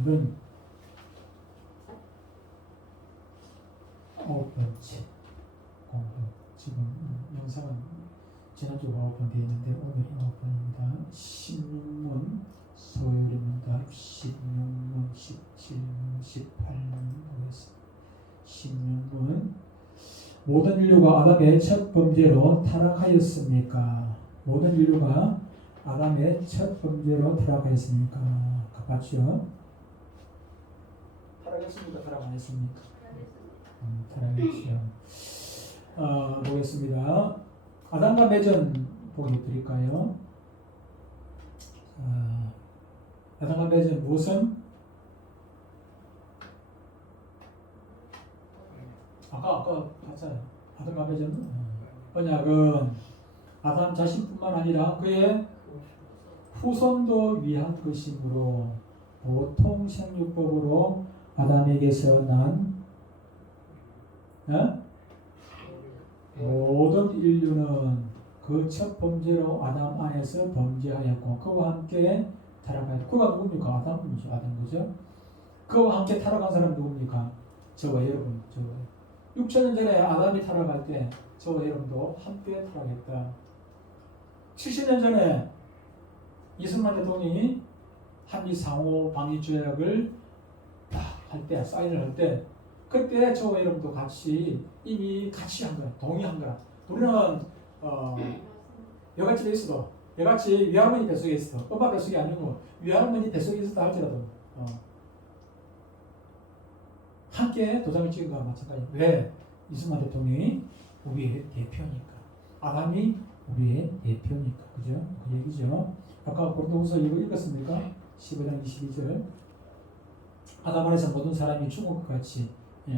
오늘은 9번째 공부. 지금 영상은 지난주 9번 되어 있는데 오늘 9번입니다. 16문 소요리 문답 16문 17문 18문 보겠습니다. 16문 모든 인류가 아담의 첫 범죄로 타락하였습니까? 모든 인류가 아담의 첫 범죄로 타락하였습니까? 맞죠? 타락했습니까? 타락 안 했습니까? 타락했죠. 보겠습니다. 아담과 매전 보기 드릴까요? 아담과 매전 무엇은? 아까 봤잖아요. 아담과 매전 언약은 아담 자신뿐만 아니라 그의 후손도 위한 것이므로 보통 생육법으로 아담에게서 난 모든 인류는 그 첫 범죄로 아담 안에서 범죄하였고 그와 함께 타락하였고 그가 누굽니까? 아담이죠. 아담 그죠? 그와 함께 타락한 사람 누굽니까? 저와 여러분. 저와 6천년 전에 아담이 타락할 때 저와 여러분도 함께 타락했다. 70년 전에 이승만 대통령이 한미 상호 방위 조약을 할 때 사인을 할 때 그때 저와 여러분도 같이 이미 같이 한 거야. 동의한 거야. 우리는 여갓집에 있어도 여같이 위할머니 뱃속에 있어. 엄마 뱃속이 아니고 위할머니 뱃속에 있었다 할지라도 함께 도장을 찍은 거와 마찬가지. 왜? 이승만 대통령이 우리의 대표니까. 아담이 우리의 대표니까. 그죠? 그 얘기죠. 아까 고린도후서 읽었습니까? 15장 22절. 아담 안에서 모든 사람이 죽은 것 같이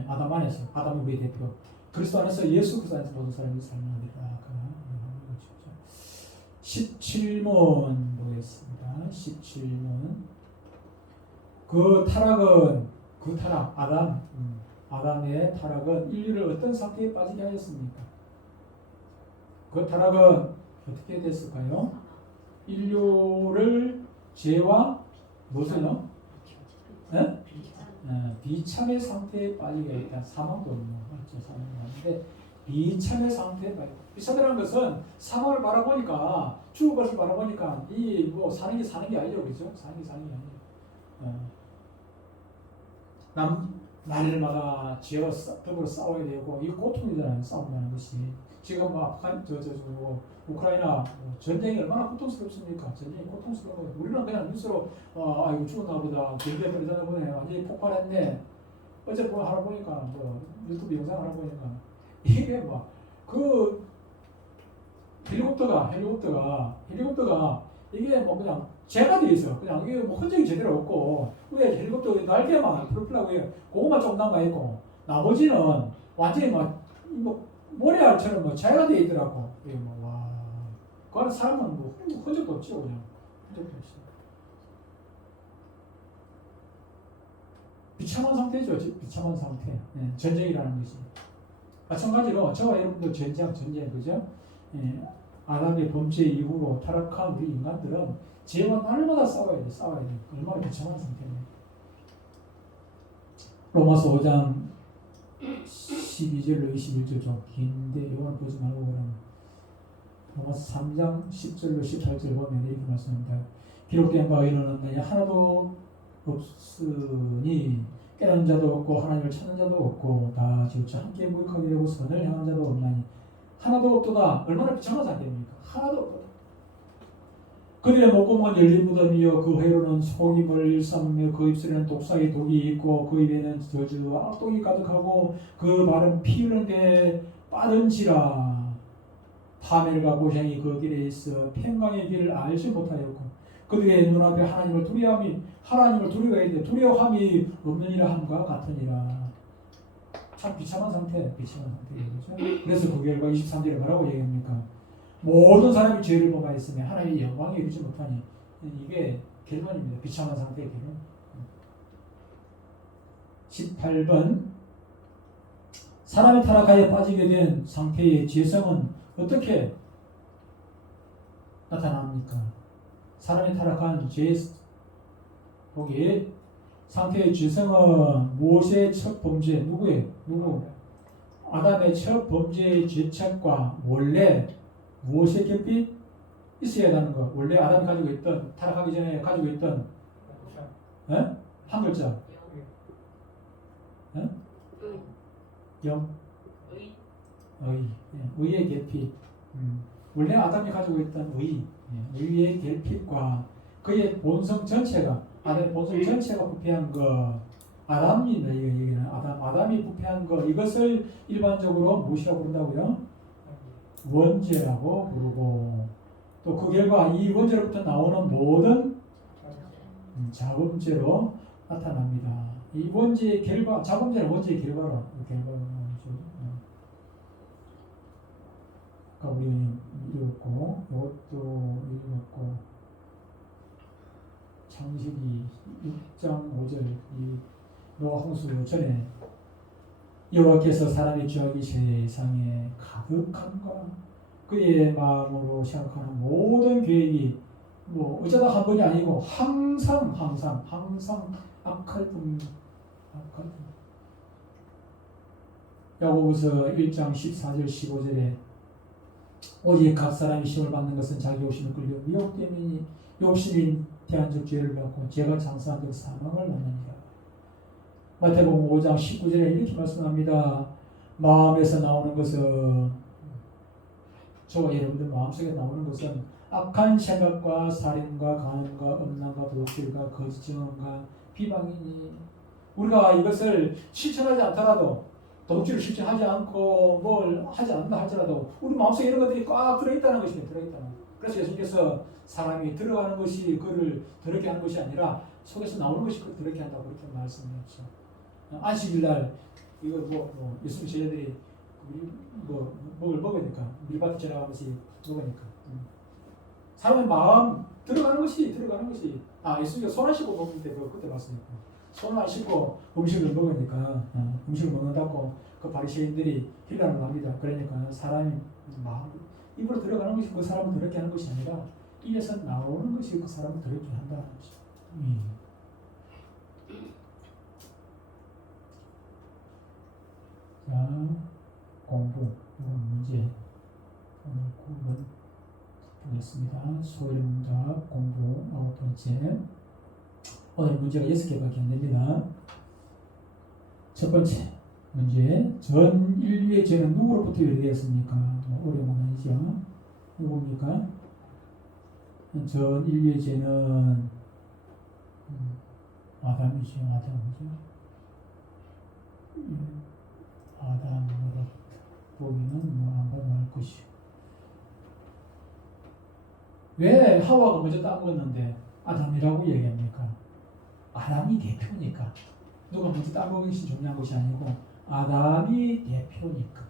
아담 안에서 아담이 우리의 대표. 그리스도 안에서 예수 그리스도 안에서 모든 사람이 살아나리라. 17문 보겠습니다. 17문. 그 타락 아담의 타락은 인류를 어떤 상태에 빠지게 하였습니까? 그 타락은 어떻게 됐을까요? 인류를 죄와 무엇을요? 비참의 상태에 빠지게 했다. 사망도 맞죠. 사망이 맞는데 비참의 상태에 빠지게. 비참이라는 것은 사망을 바라보니까 죽을 것을 바라보니까 이 뭐 사는 게 아니죠, 그렇죠? 사는 게 아니에요. 날마다 죄와 더불어 싸워야 되고 이 고통이잖아요. 싸움이라는 것이. 지금 우크라이나 전쟁이 얼마나 고통스럽습니까? 전쟁이 고통스러워. 우리는 그냥 뉴스로 아이고 죽었나 보다. 경기가 떨어졌나 보네. 완전히 폭발했네. 어제 하나 보니까 유튜브 영상 하나 보니까 이게 그 헬리콥터가 이게 그냥 재가 돼 있어. 그냥 이게 흔적이 제대로 없고 왜 헬리콥터 날개만 프로펠러가 그거만 좀 남아 있고 나머지는 완전히 모래알처럼 재가 돼 있더라고. 이게 와. 그 안에 사람은 흔적도 없죠, 그냥. 흔적도 없어. 비참한 상태죠, 비참한 상태. 전쟁이라는 것이. 마찬가지로 저와 여러분도 전쟁, 그죠? 아담의 범죄 이후로 타락한 우리 인간들은 죄와 날마다 싸워야 돼. 얼마나 비참한 상태입니까? 로마서 5장 12절로 21절 좀 긴데 이건 보지 말고 그러면 로마서 3장 10절로 18절 보면 이렇게 말씀합니다. 기록된 바에 이르는 하나도 없으니 깨닫는 자도 없고 하나님을 찾는 자도 없고 다 지우쳐 함께 무익하게 되고 선을 행하는 자도 없나니 하나도 없도다. 얼마나 비참한 상태입니까? 하나도 없도다. 그들의 목구멍은 열린 무덤이요 그 회로는 속임을 일삼으며 그 입술에는 독사의 독이 있고 그 입에는 저주와 악독이 가득하고 그 말은 피 흐르는데 빠른지라. 파멸과 고생이 그 길에 있어 평강의 길을 알지 못하였고 그들의 눈앞에 하나님을 두려워해야 돼. 두려워함이 없느니라 함과 같으니라. 참 비참한 상태예요. 그렇죠? 그래서 그 결과 23절에 뭐라고 얘기합니까? 모든 사람이 죄를 범하였으며 하나님의 영광에 이르지 못하니 이게 결론입니다. 비참한 상태의 결론. 18번 사람이 타락하여 빠지게 된 상태의 죄성은 어떻게 나타납니까? 사람이 타락한 죄 거기에 상태의 죄성은 무엇의 첫 범죄? 누구의? 누구? 아담의 첫 범죄의 죄책과 원래 무엇의 결핍? 있어야 하는 거. 원래 아담이 가지고 있던, 타락하기 전에 가지고 있던 에? 한 글자. 에? 영? 의. 의의 결핍. 원래 아담이 가지고 있던 의의 결핍과 그의 본성 전체가, 아담의 본성 전체가 부패한 거, 아담이 얘기는 아담이 부패한 거, 이것을 일반적으로 무엇이라고 부른다고요? 원죄라고 부르고, 또 그 결과 이 원죄로부터 나오는 모든 자범죄로 나타납니다. 이 원죄의 결과, 자범죄는 원죄의 결과로 우리는 읽었고, 이것도 읽었고, 창세기 6장 5절 이 노아 홍수 전에 여호와께서 사람이 죄악이 세상에 가득함과 그의 마음으로 생각하는 모든 계획이 뭐 어쩌다 한 번이 아니고 항상 악할 뿐. 야고보서 1장 14절 15절에 오직 각 사람이 시험을 받는 것은 자기 욕심을 끌려 미혹 때문이니 욕심이 대한적 죄를 받고 죄가 장사한 적 사망을 낳느니라. 마태복음 5장 19절에 이렇게 말씀합니다. 마음에서 나오는 것은, 저와 여러분들 마음속에 나오는 것은 악한 생각과 살인과 간음과 음란과 도둑질과 거짓 증언과 비방이니, 우리가 이것을 실천하지 않더라도, 도둑질을 실천하지 않고 뭘 하지 않는다 할지라도 우리 마음속에 이런 것들이 꽉 들어있다는 것입니다. 그래서 예수님께서 사람이 들어가는 것이 그를 더럽게 하는 것이 아니라 속에서 나오는 것이 그를 더럽게 한다고 그렇게 말씀하셨죠. 안식일날 이거 예수님 제자들이 뭘 먹으니까 밀밭에 지나가면서 먹으니까 사람의 마음 들어가는 것이 예수님께서 손 안 씻고 먹는데 그때 봤으니까 손 안 씻고 음식을 먹으니까 음식을 먹는다고 그 바리새인들이 비난을 합니다. 그러니까 사람이 마음 입으로 들어가는 것이 그 사람을 더럽게 하는 것이 아니라 입에서 나오는 것이 그 사람을 더럽게 한다는 것이죠. 자, 공부 문제 오늘 9번 보겠습니다. 소일문답 공부 9번째. 오늘 문제가 6개밖에 안 됩니다. 첫 번째 문제, 전 인류의 죄는 누구로부터 유래되었습니까? 어려운 건 아니죠. 누굽니까? 전 인류의 죄는 아담이죠. 아담으로 보기는 안 가능할 것이요. 왜 하와가 먼저 따먹었는데 아담이라고 얘기합니까? 아담이 대표니까. 누가 먼저 따먹은 것이 중요한 것이 아니고 아담이 대표니까.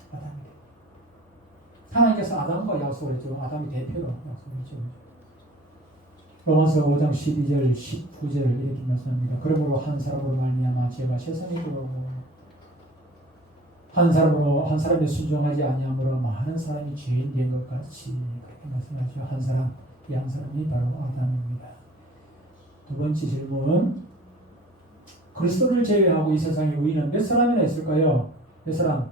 하나님께서 아담과 약속을 했죠. 아담이 대표로 약속했죠. 로마서 5장 12절 19절 이렇게 말씀합니다. 그러므로 한 사람으로 말미암아 죄가 세상에 들어오고 한 사람이 순종하지 아니함으로 많은 사람이 죄인 된 것 같이, 그렇게 말씀하죠. 한 사람이 바로 아담입니다. 두 번째 질문, 그리스도를 제외하고 이 세상에 의인은 몇 사람이나 있을까요? 몇 사람?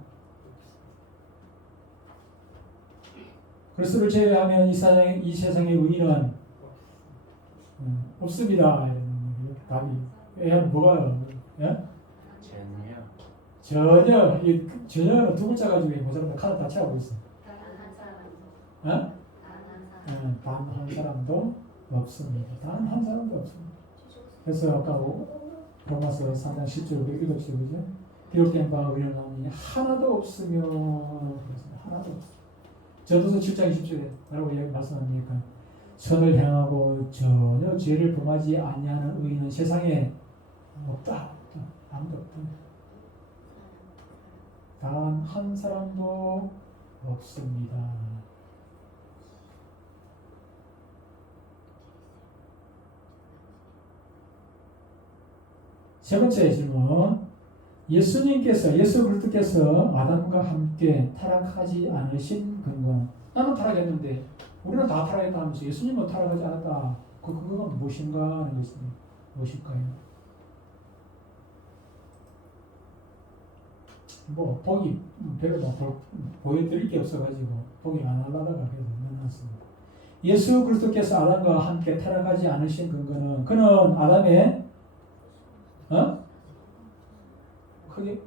그리스도를 제외하면 이 세상의 의인은 없습니다. 답이 뭐가? 예? 전혀 두 글자 가지고 모자란다. 카드 다 채우고 있어. 단 한 사람도 없습니다. 단 한 사람도 없습니다. 그래서 아까 로마서 3장 10절 읽었죠, 그죠? 기록된 바가 의인은 없느니 하나도 없으며, 하나도 없어. 전도서 7장 20절에 뭐라고 말씀합니까? 선을 향하고 전혀 죄를 범하지 아니하는 의인은 세상에 없다. 아무도 없다. 단 한 사람도 없습니다. 세 번째 질문, 예수 그리스도께서 아담과 함께 타락하지 않으신 근거는? 나는 타락했는데 우리는 다 타락했다 하면서 예수님은 타락하지 않았다. 그 근거가 무엇인가 하는 것이 무엇일까요? 뭐 복이 별로 보여드릴 게 없어가지고 복이 안 하려다가 그래서 넣어놨습니다. 예수 그리스도께서 아담과 함께 타락하지 않으신 근거는 그는 아담의 크게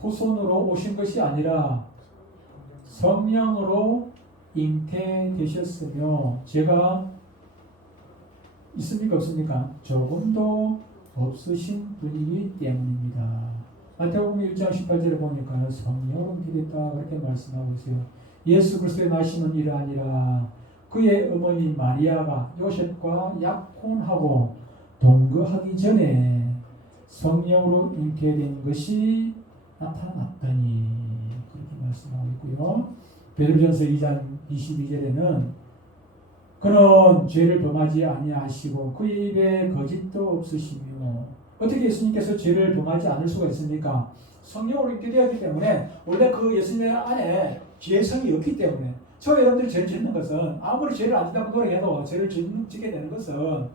후손으로 오신 것이 아니라 성령으로 잉태되셨으며 죄가 있습니까 없습니까? 조금도 없으신 분이기 때문입니다. 마태복음 1장 18절에 보니까 성령으로 잉태됐다 그렇게 말씀하고 있어요. 예수 그리스도의 나심은 이러하니라. 그의 어머니 마리아가 요셉과 약혼하고 동거하기 전에 성령으로 잉태된 것이 나타났더니 그렇게 말씀하고 있고요. 베드로전서 2장 22절에는 그는 죄를 범하지 아니하시고 그의 입에 거짓도 없으시며 어떻게 예수님께서 죄를 범하지 않을 수가 있습니까? 성령으로 잉태되었기 때문에 원래 그 예수님 안에 죄성이 없기 때문에 저 여러분들이 죄를 짓는 것은 아무리 죄를 안 짓다고 노력해도 죄를 짓게 되는 것은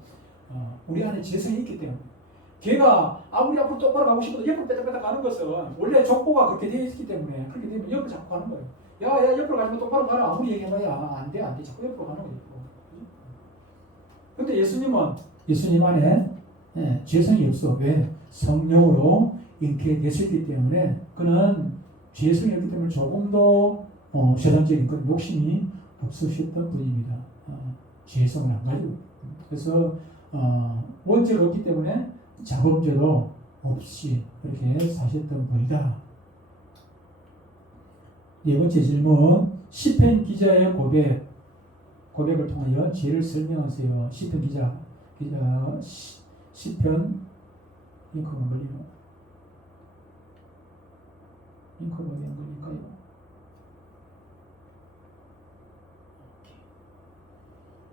우리 안에 죄성이 있기 때문에 걔가 아무리 앞으로 똑바로 가고 싶어도 옆으로 빼딱빼딱 가는 것은 원래 족보가 그렇게 되어 있기 때문에 그렇게 되면 옆으로 자꾸 가는 거예요. 야 옆으로 가지고 똑바로 가라 아무리 얘기해봐야 안 돼 자꾸 옆으로 가는 거예요. 근데 예수님 안에 죄성이 없어. 왜? 성령으로 잉태됐었기 때문에 그는 죄성이 없기 때문에 조금도 세상적인 그런 욕심이 없으셨던 분입니다. 죄성을 안 가지고. 그래서 원죄가 없기 때문에 자범죄도 없이 그렇게 사셨던 분이다. 네 번째 질문. 시편 기자의 고백을 통하여 죄를 설명하세요. 시편 기자 시편 링크가 걸리나? 링크가 어디 안 걸릴까요?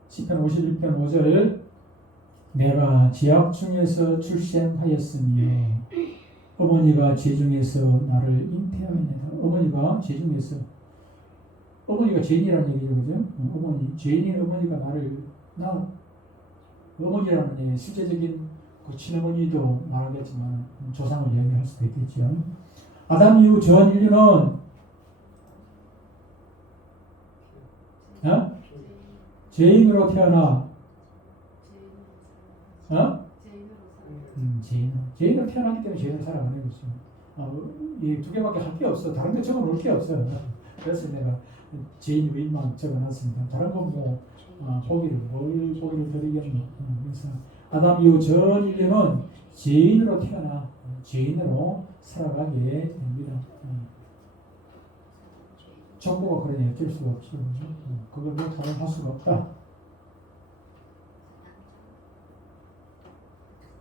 시편 51편 5절 내가 지약 중에서 출생하였으며 어머니가 제 중에서 나를 잉태하였느니라. 어머니가 제 중에서 어머니가 죄인이라는 얘기죠, 그죠? 어머니 죄인인 어머니가 어머니라는 얘기 실제적인 그 친어머니도 말하겠지만 조상을 이야기할 수도 있겠죠. 아담 이후 전 인류는 죄인으로 태어나 죄인으로 태어났기 때문에 죄인으로 살아가는 거죠. 이 두 개밖에 할 게 없어. 다른 데 적어놓을 게 없어요. 그래서 내가 죄인 위인만 적어놨습니다. 다른 건 보기를 드리겠노. 그래서 아담 이후 전 인류는 죄인으로 태어나 죄인으로 살아가게 됩니다. 족보가 그러니 어쩔 수가 없죠. 그걸 뭐 다른 할 수가 없다.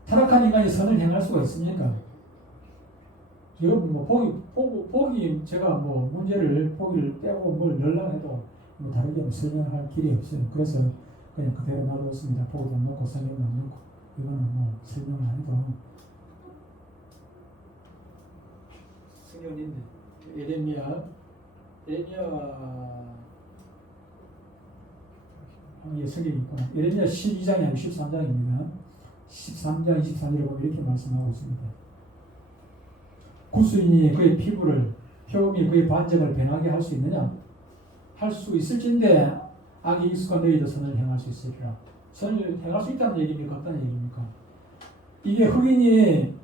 타락한 인간이 선을 행할 수가 있습니까? 여러분 보기 제가 문제를 보기를 빼고 뭘 넣으려고 해도 다르게 설명할 길이 없어요. 그래서 그냥 그대로 놔뒀습니다. 보기도 안 넣고 설명도 안 넣고 이거는 설명을 안 해도 성경인데 에레미야 성경이 있구나. 에레미야 12장이 아니고 13장입니다. 13장 23절에 보면 이렇게 말씀하고 있습니다. 구수인이 그의 피부를 표음이 그의 반점을 변하게 할 수 있느냐? 할 수 있을진데 악이 익숙한 너희도 선을 행할 수 있으리라. 선을 행할 수 있다는 얘기입니까? 어떤 얘기입니까? 이게 흑인이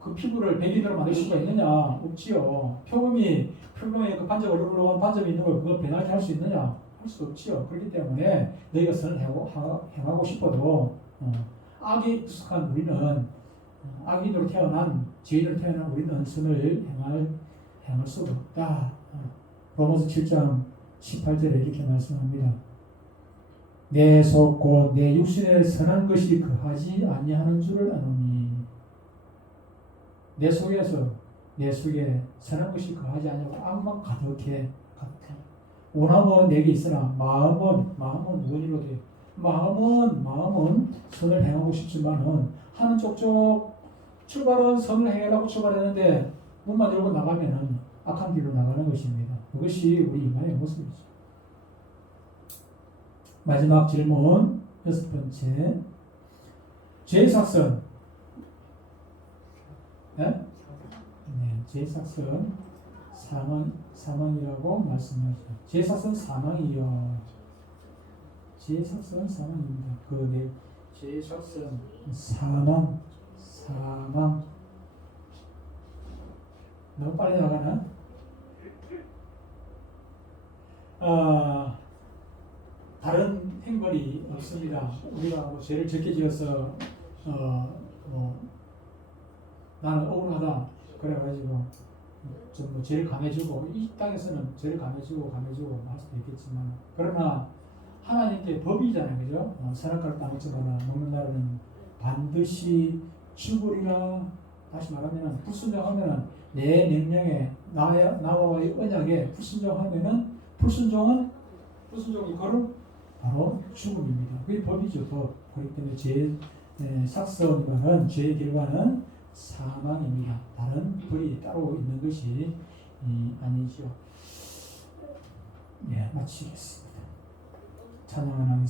그 피부를 백인으로 만들 수가 있느냐? 없지요. 표음에 그 반점 얼룩얼룩한 반점이 있는 걸 그걸 변하게 할 수 있느냐? 할 수 없지요. 그렇기 때문에 너희가 선을 행하고 싶어도 악에 익숙한 우리는 악인으로 태어난 죄인으로 태어난 우리는 선을 행할 수가 없다. 로마서 7장 18절에 이렇게 말씀합니다. 내 속 곧 내 육신에 선한 것이 거하지 아니하는 줄을 아노니 내 속에 선한 것이 거하지 아니하고 악만 가득해. 원함은 내게 있으나 마음은 원이로 돼. 마음은 선을 행하고 싶지만은 하는 쪽쪽 출발은 선을 행하려고 출발했는데 문만 열고 나가면은 악한 길로 나가는 것입니다. 그것이 우리 인간의 모습이죠. 마지막 질문 6번째 죄의 삭선 죄삭은 사망이라고 말씀하죠. 죄삭은 사망이요. 죄삭은 사망입니다. 그 죄삭은 사망. 너무 빨리 나가나? 다른 행벌이 없습니다. 우리가 뭐 죄를 적게 지어서 나는 억울하다 그래가지고 좀 뭐 죄를 감해주고 이 땅에서는 죄를 감해주고 할 수도 있겠지만 그러나 하나님께 법이잖아요, 그죠? 선악과를 따먹거나 먹는 날은 반드시 죽으리라. 다시 말하면은 불순종하면은 내 명령에 나와의 언약에 불순종하면은 불순종이 바로 죽음입니다. 그게 법이죠, 법. 그렇기 때문에 삭선과는 죄의 결과는 사망입니다. 다른 벌이 따로 있는 것이 아니죠. 네, 마치겠습니다. 찬양하는